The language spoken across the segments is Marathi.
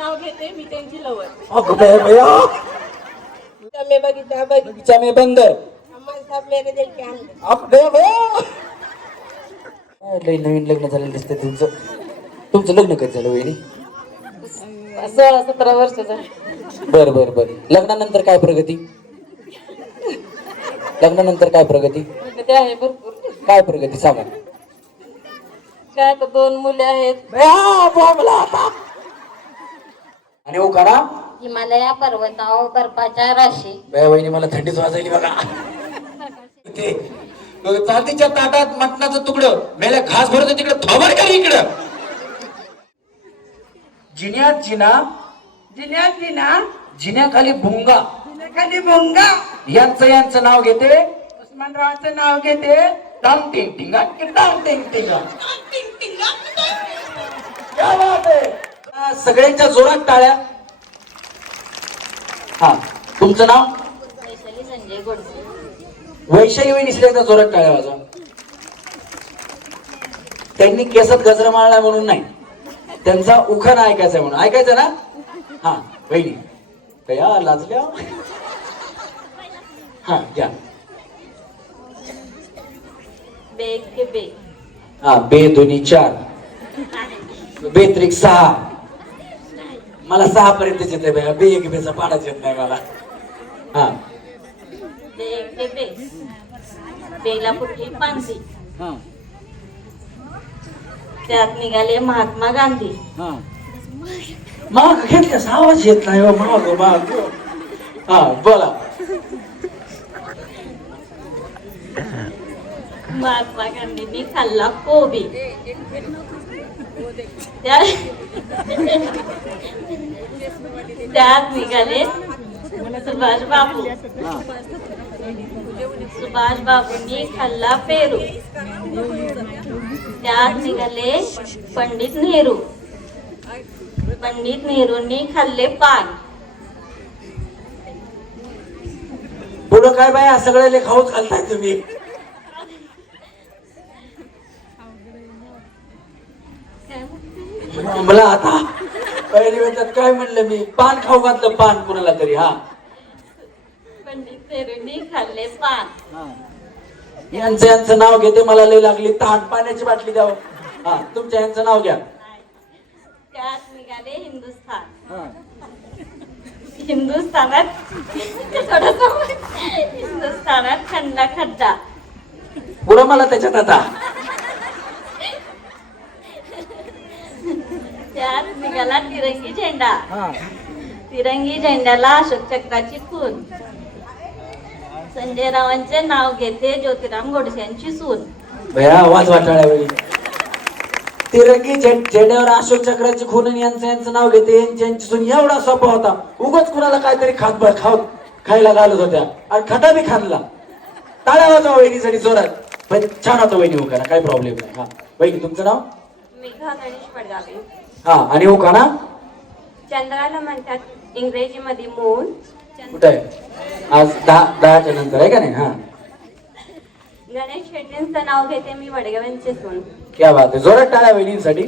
नाव घेते मी त्यांची लवर अगं बाई, बया. मैं बगीचा बगीचा बगीचा में बंद हमारे सब मेरे दिल के अंदर अगं लय नवीन लग्न झालेलं दिसतंय तुमचं. तुमचं लग्न कधी झालं वहिनी? सोळा सतरा वर्षाचा बर बर बर. लग्नानंतर काय प्रगती? लग्नानंतर काय प्रगती? ते आहे भरपूर. काय प्रगती सांगा. काय तर दोन मुले आहेत. बया, बोंबला आता. आणि हो करा हिमालया पर्वतावर बर्फाच्या राशी. बया वहिनी मला थंडीच वाजायली बघा. ते चांदीच्या ताटात मटणाचं तुकडं मेल्या घास भरत तिकडे थोबर करी इकडं. जिन्यात जिना जिन्यात जिना. जिन्याखाली भुंगा. खाली भोंगा. यांचं यांचं नाव घेते. उस्मानरावांचं नाव घेते. टिंग टिंगा की टिंग टिंगा आहे हा, सगळ्यांच्या जोरात टाळ्या. हा तुमचं नाव? वैशाली संजय गोडसे. वैशाली वहिनी एकदा जोरात टाळ्या वाजवा. त्यांनी केसात गजरा मारला म्हणून नाही. त्यांचा उखाणा ऐकायचा आहे म्हणून. ऐकायचं ना? हा वहिनी. कया लाजल्या? हा घ्या बे हा बे दोन्ही चार. बेत्रिक सहा. मला सहा पर्यंत येते बे बे एक बेचा पाडाच येत नाही मला. हा. बे बेला कुठली पांदी हा. त्यात निघाले महात्मा गांधी. हा. माग घेतल्यास आवाज येत नाही हो, माग माग हा बोला. महात्मा गांधींनी खाल्ला कोबी. त्यात निघाले सुभाष बाबू. सुभाष बाबूंनी खाल्ला पेरू. त्यात निघाले पंडित नेहरू. पंडित नेहरूंनी खाल्ले पान. पुढं काय बाय सगळ्याले खाऊच घालताय तुम्ही? मला आता पहिली वेळात काय म्हणलं मी? पान खाऊ घातलं पान कुणाला तरी हा? पंडित खाल्ले पान. यांचं यांचं नाव घेते मला लय लागली तहान. पाण्याची बाटली द्यावं. हा तुमच्या यांचं नाव घ्या. त्यात निघाले हिंदुस्थान. हा. हिंदुस्थानात थोडंसं हिंदुस्थानात खंडा खड्डा. पुढं मला त्याच्यात आता. त्यात निघाला तिरंगी झेंडा. हा. तिरंगी झेंड्याला अशोक चक्राची खून संजय रावांचे नाव घेते ज्योतिराम गोडसे यांची सून. भया आवाज वाटाळ्या वेळी तिरंगी झेंड्यावर अशोक चक्राची खून आणि यांचं यांचं नाव घेते. यांची यांची सून एवढा सोपा होता. उगाच कुणाला काहीतरी खात खाऊ खायला घालत होत्या. आणि खटा बी खाल्ला. टाळ्या वाजवा वहिनीसाठी जोरात. पण छान होता वहिनी उखाना काही प्रॉब्लेम नाही. हा. वहिनी तुमचं नाव? मेघा गणेश पडगावे हा आणि उखाना चंद्राला म्हणतात इंग्रजीमध्ये मून. कुठं आहे? आज दहा दहाच्या नंतर आहे का नाही? हा. गणेश शेट्टींचं नाव घेते मी वडगावांचे सून क्या बात आहे. जोरात वहिनींसाठी.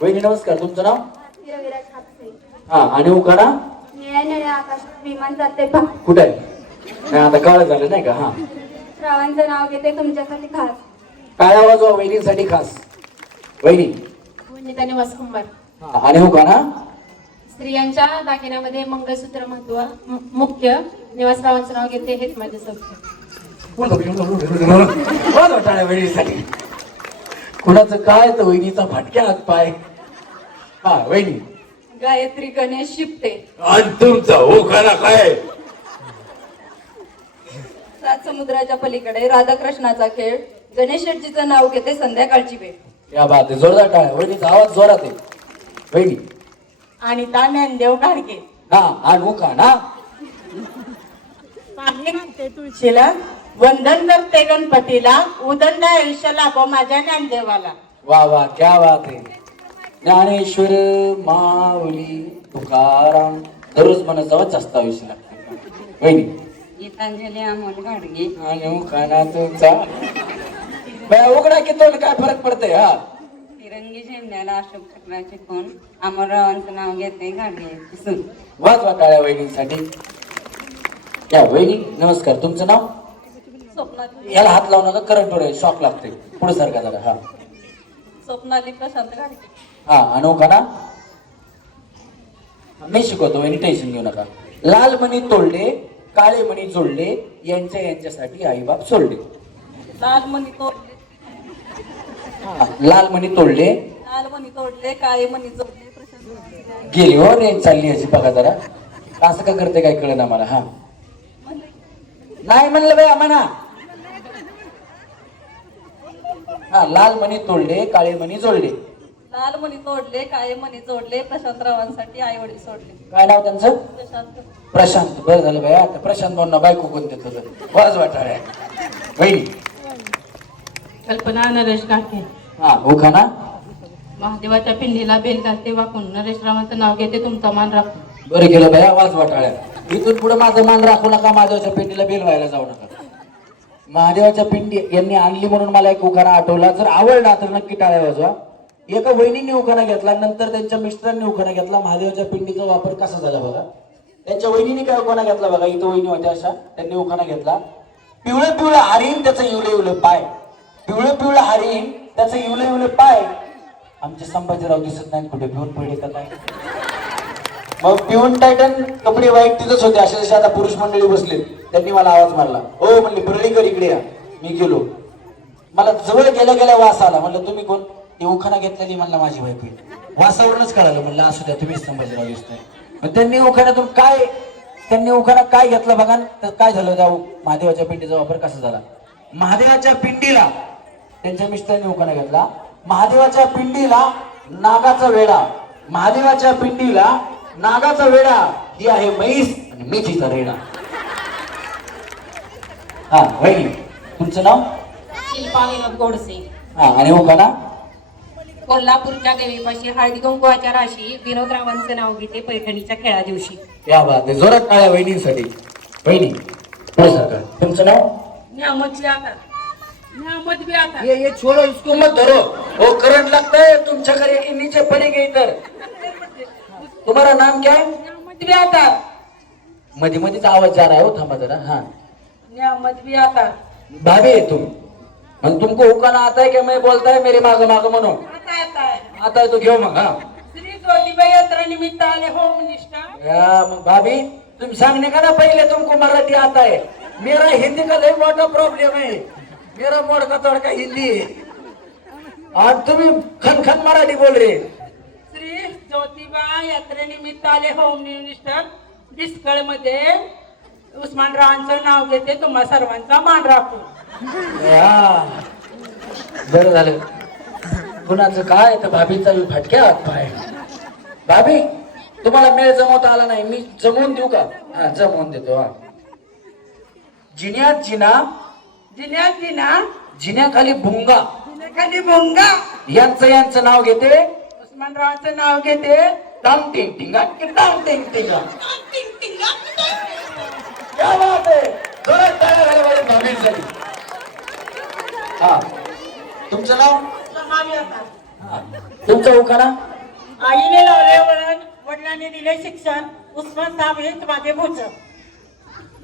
वहिनी नमस्कार. तुमचं नाव? हापसे. हा आणि उखाणा निळ्या निळ्या आकाशात विमान जाते पहा कुठं आहे? नाही आता काळ झालं नाही का? हा. रावांचं नाव घेते तुमच्यासाठी खास. टाळ्या वाजवा वहिनींसाठी खास. वहिनी. वनिता निवास कुंभार हा आणि उखाणा स्त्रियांच्या दागिन्यामध्ये मंगळसूत्र महत्त्व मुख्य. निवासरावांचं नाव घेते हेच माझे वहिनीसाठी कुणाचं काय तर वहिनीचा फाटक्या हात पाय. हा वहिनी. गायत्री गणेश शिपटे आणि तुमचा उखाणा काय? सात समुद्राच्या पलीकडे राधाकृष्णाचा खेळ. गणेश शेट्टीचं नाव घेते संध्याकाळची वेळ. या बात जोरदार टाळ्या वहिनीचा आवाज जोरात आहे. वहिनी. आणि ज्ञानदेव गाडगे. हा आणि उखाणा तुळशीला वंदन करते गणपतीला उदंड आयुष्य लाभो माझ्या ज्ञानदेवाला. वा वा क्या बात आहे. ज्ञानेश्वर माऊली तुकाराम दररोज म्हणत जावं जास्त आयुष्य लागतं वहिनी. गीतांजली अमोल गाडगे. आणि उखाणा तुमचा. बाया, उघडा की तोंड काय फरक पडतंय हा? तिरंगी झेंड्याला अशोक चक्राचे खून अमररावांचं नाव घेते गाडी सून. वाजवा टाळ्या वहिनींसाठी. या वहिनी नमस्कार तुमचं नाव? स्वप्नाली. याला हात लावू नका करंट वर शॉक लागते. पुढे सारखा जरा हा. स्वप्नाली प्रशांत गाडगे. हा अनोखा ना? मी शिकवतो वहिनी टेन्शन घेऊ नका. लाल मणी तोडले काळे मणी जोडले यांच्या यांच्यासाठी आईबाप सोडले. लाल मणी तोडले लाल मणी तोडले? लाल मणी तोडले काळे मणी जोडले. गेली हो रेंज चालली याची बघा जरा. असं का करते काय कळलं मला हा. नाही म्हणलं बाई म्हणा हा लाल मणी तोडले काळे मणी जोडले. लाल मणी तोडले काळे मणी जोडले प्रशांतरावांसाठी आई वडील सोडले. काय नाव त्यांचं? प्रशांत. प्रशांत. बरं झालं बाई आता प्रशांत भाऊंना बायको कोणते तुझं वाज वाटाळ्या. बहिणी. कल्पना नरेश गाठे हा उखाना महादेवाच्या पिंडीला बेल घालते वाकून. नरेश रावांचं नाव घेते तुमचा मान राखून. बरं केलं बाई आवाज वाटाळ्या इथून पुढे माझं मान राखू नका महादेवाच्या पिंडीला बेल व्हायला जाऊ नका. महादेवाच्या पिंडी यांनी आणली म्हणून मला एक उखाणा आठवला. जर आवडला तर नक्की टाळ्या वाजवा. एका वहिनीने उखाणा घेतला नंतर त्यांच्या मिस्टरांनी उखाणा घेतला. महादेवाच्या पिंडीचा वापर कसा झाला बघा. त्यांच्या वहिनीने काय उखाणा घेतला बघा इथं वहिनी होत्या अशा. त्यांनी उखाणा घेतला. पिवळं पिवळं हरिण त्याचं इवले इवले पाय. पिवळं पिवळं हरिण त्याचं इवले इवले पाय. आमचे संभाजीराव दिसत नाही कुठे पिऊन पडले का काय? मग पिऊन टायटन कपडे वाईट तिथंच होते. असे जसे आता पुरुष मंडळी बसले त्यांनी मला आवाज मारला. हो म्हणले परळीकर इकडे या. मी गेलो. मला जवळ गेल्या गेल्या वास आला. म्हणलं तुम्ही कोण? ते उखाना घेतलेली म्हणला माझी बायको वासावरूनच कळालं. म्हणलं असू द्या तुम्हीच संभाजीराव दिसतोय. मग त्यांनी उखाण्यातून काय त्यांनी उखाणा काय घेतला बघा तर काय झालं त्या महादेवाच्या पिंडीचा वापर कसा झाला? महादेवाच्या पिंडीला त्यांच्या मिस्टरांनी उखाणा घेतला. महादेवाच्या पिंडीला नागाचा वेडा महादेवाच्या पिंडीला नागाचा वेडा ही आहे म्हैस आणि मेथीचा रेडा. हा वहिनी तुमचं नाव? शिल्पा विनोद गोडसे. हा आणि उखाणा कोल्हापूरच्या देवीपाशी हळदी कुंकुवाच्या राशी विनोदरावांचं नाव घेते पैठणीच्या खेळा दिवशी. या बात आहे. जोरात टाळ्या वहिनींसाठी. वहिनी सरकार तुमचं नाव? बी आता ये ये छोड़ो इसको मत धरो. वो करंट लगता है तुम चक्कर के नीचे पड़ेंगे इधर तुम्हारा नाम क्या? है न्यामत बी आता. मध्ये मध्येच आवाज जा रहा है हो थांबा जरा हाँ. न्यामत बी आता. भाभी है तुम मग तुमको हुकाना आता है क्या मैं बोलता है मेरे माग माग मनो आता आता आहे. आता है तो घेऊ मग हाँ. श्री ज्योतिबाई यात्रा निमित्त आले होम मिनिस्टर. या, मग भाभी तुम सांगने का ना पहले तुमको मराठी आता है मेरा हिंदी का लई मोटा प्रॉब्लम है मेरा मोड़ का तोड़ का हिंदी? है और तुम खन खन मराठी बोल रहे श्री ज्योतिबा यात्रेनिमित्त आले होम मिनिस्टर डिस्कळमध्ये उस्मानरावांचं नाव घेते तुम्हा सर्वांचा मान राखून या, बरं झालं. कुणाचं काय तर भाभीचा बी फटक्या हात पाय. भाभी तुम्हाला मेळ जमवता आला नाही. मी जमवून देऊ का? हा जमवून देतो हा. जिन्यात जिना जिन्यात जिना जिन्याखाली भुंगा. खाली भोंगा. यांचं यांचं नाव घेते? उस्मानरावांचं नाव घेते? टांग टिंग टिंगा की टांग टिंग टिंगा क्या बात आहे. जोरात टाळ्या झाल्या पाहिजे भाभींसाठी हा. तुमचं नाव? हा. तुमचं उखाणा आईने लावले वळण वडिलांनी दिले शिक्षण. उस्मान साहेब हेच माझे भूच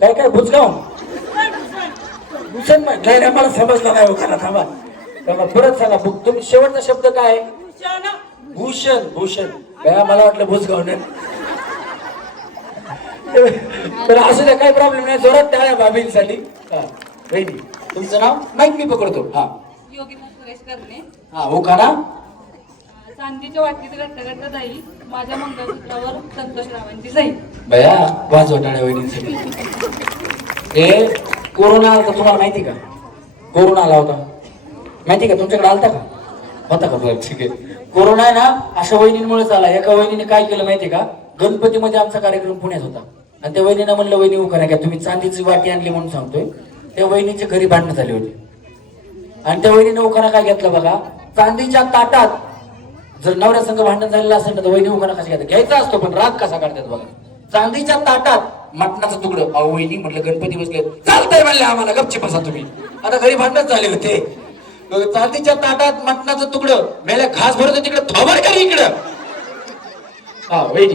काय काय भुजगाव? भूषण नाही नाही, नाही, मला समजलं नाही उखाणा थांबा. थांबा परत सांगा तुम्ही शेवटचा शब्द काय आहे? भूषण. भूषण काय मला वाटलं भुजगाव नाही तर असू द्या काही प्रॉब्लेम नाही. जोरात टाळ्या भाभींसाठी हा तुमचं नाव? माईक मी पकडतो. हा. योगी सुरेश करणे. हा उखाणा चांदीच्या वाटीत घट्ट घट्ट जाईल माझ्या मंगळसूत्रावर संतोषरावांची जाईल बया वाजवा टाळ्या वहिनींसाठी. हे कोरोना आला होता तुम्हाला माहिती का? कोरोना आला होता. माहिती का? तुमच्याकडे आलता का? होता का? बरं ठीक आहे. कोरोना आहे ना अशा वहिनींमुळेच आला एका वहिनीने काय केलं माहिती का? गणपतीमध्ये आमचा कार्यक्रम पुण्यात होता. आणि त्या वहिनीनं म्हणलं वहिनी उखाना घ्या तुम्ही चांदीची वाटी आणली म्हणून सांगतोय. त्या वहिनीचे घरी भांडणं झाले होते. आणि त्या वहिनीनं उखाना काय घेतला बघा? चांदीच्या ताटात जर नवऱ्या संघ भांडण झालेलं असेल तर वहिनी उखाना कसा घेतात? घ्यायचा असतो पण राग कसा काढतात बघा? चांदीच्या ताटात मटणाचं तुकडं. अहो वहिनी म्हटलं गणपती बसले. चालतंय म्हणले आम्हाला गपची बसा तुम्ही. आता घरी भांडण झाले होते. चांदीच्या ताटात मटणाचं तुकडं. मेल्या घास भरत तिकडे. थोबर कर इकडं. हा वहिनी.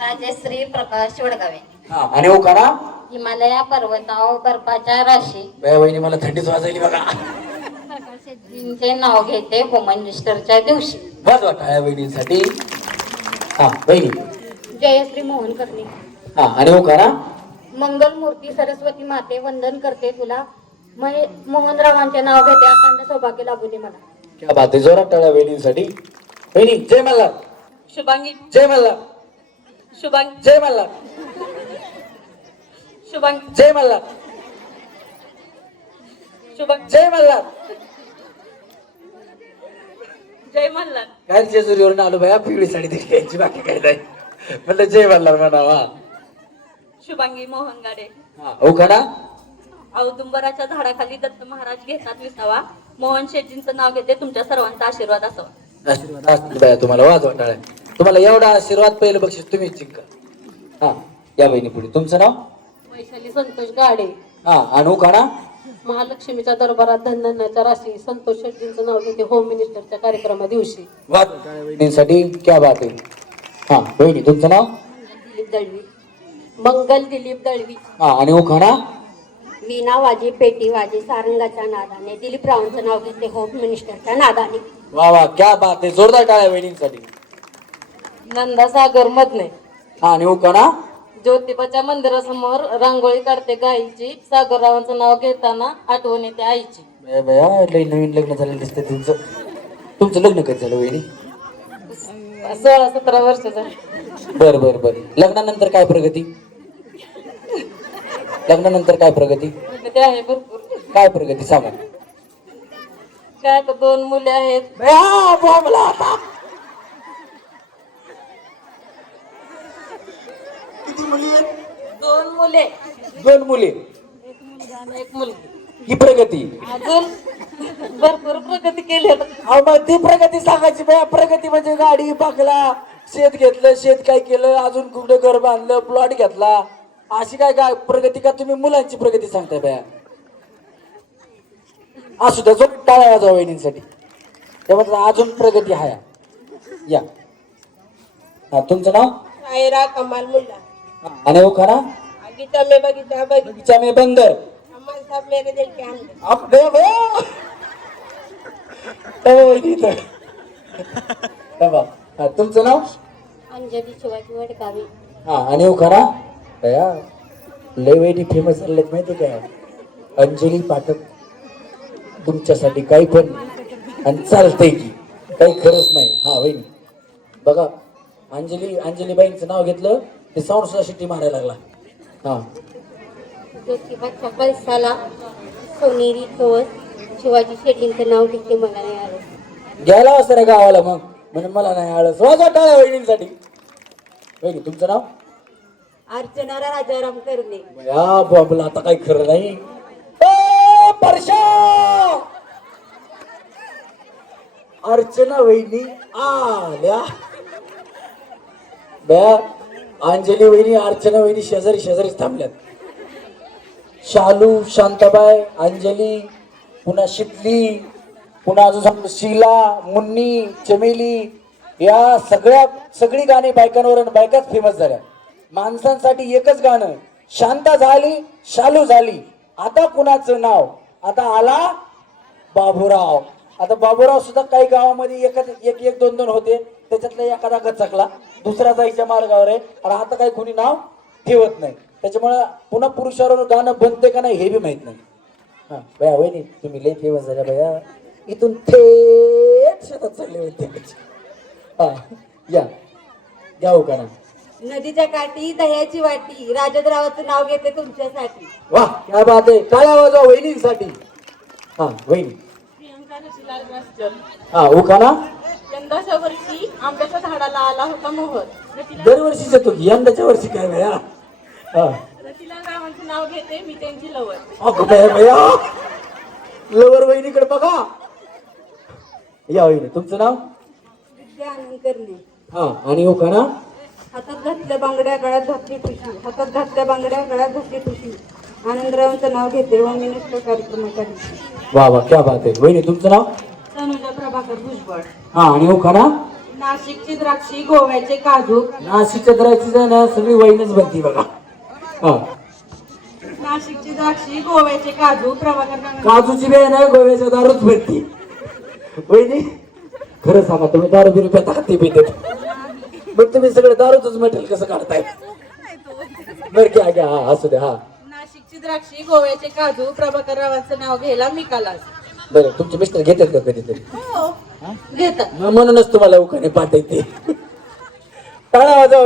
राजश्री प्रकाश वडगावे. हा आणि हो करा हिमालया पर्वतावर बर्फाच्या राशी. वहिनी मला थंडीच वाजायली बघा. शेट्टींचे नाव घेते होम मिनिस्टरच्या दिवशी. बस वाटा वहिनीसाठी? हा वहिनी. जयश्री मोहन कर्णे हा आणि हो करा मंगल मूर्ती सरस्वती माते वंदन करते तुला. महे मोहनरावांचे नाव घेते अखंड सौभाग्य लाभू दे मला. क्या बात आहे जोरात टाळ्या वहिनीसाठी वहिनी जय मल्हार. शुभांगी. जय मल्हार. शुभांगी. जय मल्हार. शुभांगी. जय मल्हार. शुभांगी. जय मल्हार. जय मल्हार. काय जेजुरीवरून आलो बाया पिवळी साडी दिली घ्यायची बाकी काही नाही. म्हणलं जय मल्हार म्हणावा. शुभांगी मोहन गाडे करा औदुंबराच्या झाडाखाली दत्त महाराज घेतात विसावा. मोहन शेट्टींचं नाव घेते तुमच्या सर्वांचा आशीर्वाद असावा आशीर्वाद असतील बाया तुम्हाला वाज वाटाळ्या. तुम्हाला एवढा आशीर्वाद पहिलं बक्षीस तुम्ही जिंका. हा या बहिणी पुढे. तुमचं नाव? वैशाली संतोष गाडे. हा आणि हो करा महालक्ष्मीच्या दरबारात धनधनाच्या राशी संतोष शेट्टींचं नाव घेते होम मिनिस्टरच्या कार्यक्रमा दिवशी. वाद. वहिनींसाठी क्या बात आहे. हा बहिणी तुमचं नाव? दिलीप दळवी. मंगल दिलीप दळवी. हा आणि करा वीणा वाजी पेटी वाजी सारंगाच्या नादाने दिलीप रावांचं नाव घेते होम मिनिस्टरच्या नादाने. वा वा क्या बात आहे. जोरदार टाळ्या वहिनींसाठी. नंदासागर मधने. हा आणि हो करा ज्योतिबाच्या मंदिरासमोर रांगोळी काढते गाईची. सागररावांचं नाव घेताना आठवण येते आईची. बया बया लई नवीन लग्न झालेलं दिसतंय तुमचं. तुमचं लग्न कधी झालं वहिनी? सोळा सतरा वर्षाचा बर बर बर. लग्नानंतर काय प्रगती? लग्नानंतर काय प्रगती? आहे भरपूर. काय प्रगती सांगा. काय आता दोन मुले आहेत. बया, बोंबला आता. किती मुली आहेत? दोन मुले. दोन मुली. एक मुलगी ही प्रगती. अजून भरपूर प्रगती केली आता. अहो मग ती प्रगती सांगायची बया प्रगती म्हणजे गाडी पाकला शेत घेतलं शेत काय केलं अजून कुठं घर बांधलं प्लॉट घेतला. अशी काय काय प्रगती का तुम्ही मुलांची प्रगती सांगताय बया? असू द्या जो टाळ्या वाजवा वहिनींसाठी. त्यामुळे अजून प्रगती आहे या. हा तुमचं नाव? सायरा कमाल मुल्ला हा, आणि हो खरा? गीता मे बगीचा बगी बगीचा में बंदर. साहब मेरे दिल के अंदर. आप. तवा. हा, तुमचं नाव? अंजली शिवाजी वडगावे. हा आणि हो खरा? दया लय वहिनी फेमस झालेत माहिती काय अंजली पाठक तुमच्यासाठी काही पण आणि चालतंय की. काही खरंच नाही. हा वहिनी. बघा अंजली अंजलीबाईंचं नाव घेतलं ते साऊंड सुद्धा शिट्टी मारायला लागला. हा. ज्योतिबाच्या कळसाला सोनेरी कवच शिवाजी शेट्टींचं नाव मला नाही आलं. घ्यायला असतं रे गावाला मग. म्हणून मला नाही आळस. वाजवा टाळ्या वहिनींसाठी. वहिनी तुमचं नाव? अर्चना राजाराम करणे. या बाबला आता काही खरं नाही. अर्चना वहिनी आल्या. बया अंजली वहिनी अर्चना वहिनी शेजारी शेजारीच थांबल्यात. शालू शांताबाई अंजली पुन्हा शितली पुन्हा अजून शीला मुन्नी चमेली या सगळ्या सगळी गाणी बायकांवर बायकाच फेमस झाल्या. माणसांसाठी एकच गाणं शांत झाली शालू झाली. आता कुणाचं नाव? आता आला बाबूराव. आता बाबूराव सुद्धा काही गावामध्ये एकच एक एक दोन दोन होते. त्याच्यातला एखादा गचकला दुसरा जायच्या मार्गावर आहे. आणि आता काही कुणी नाव ठेवत नाही. त्याच्यामुळे पुन्हा पुरुषावर गाणं बनते का नाही हे बी माहीत नाही. हा बया वहिनी तुम्ही लई फेमस झाल्या बया इथून थेट शेतात चालले होते. हा या. या हो का ना? नदीच्या काठी दह्याची वाटी. राजद्रावाचं नाव घेते तुमच्यासाठी. वा क्या बात आहे. टाळ्या वाजवा वहिनींसाठी? हा वहिनी. प्रियंका रशीलाल मास्टर हा उखाना यंदाच्या वर्षी आंब्याच्या झाडाला आला होता मोहर. रतीला दरवर्षीच येतो की यंदाच्या वर्षी काय हा? रावांचं नाव घेते मी त्यांची लवळ अगं लवर वहिनीकडे बघा. या वहिनी तुमचं नाव? विद्या आनंद करणे हा आणि उखाना हातात घातल्या बांगड्या गळ्यात घातली ठुशी हातात घातल्या बांगड्या गळ्यात घातली ठुशी आनंदरावांचं नाव घेते व मिनिस्टर कार्यक्रमासाठी वा वा क्या बात आहे. वहिनी तुमचं नाव? तनुजा प्रभाकर भुजबळ. हा आणि हो खरा? नाशिकची द्राक्षी गोव्याचे काजू नाशिकच्या जण ना सगळी वहिनीच बनती बघा. हा. नाशिकची द्राक्षी गोव्याचे काजू प्रभाकर काजूची बी आहे ना गोव्याच्या दारूच भेटती. वहिनी खरं सांगा तुम्ही दारू बिरू पेता का? ते पिते. बरं तुम्ही सगळे दारूच मटेरियल कसं काढताय? बरं घ्या घ्या हा असू द्या हा. नाशिकची द्राक्षी गोव्याचे काजू प्रभाकर रावांचं नाव घ्यायला मी कालास बरं तुमचे मिस्टर घेतात का कधीतरी? घेतात. म्हणूनच तुम्हाला उखाणे पाठ येते टाळा वाजवा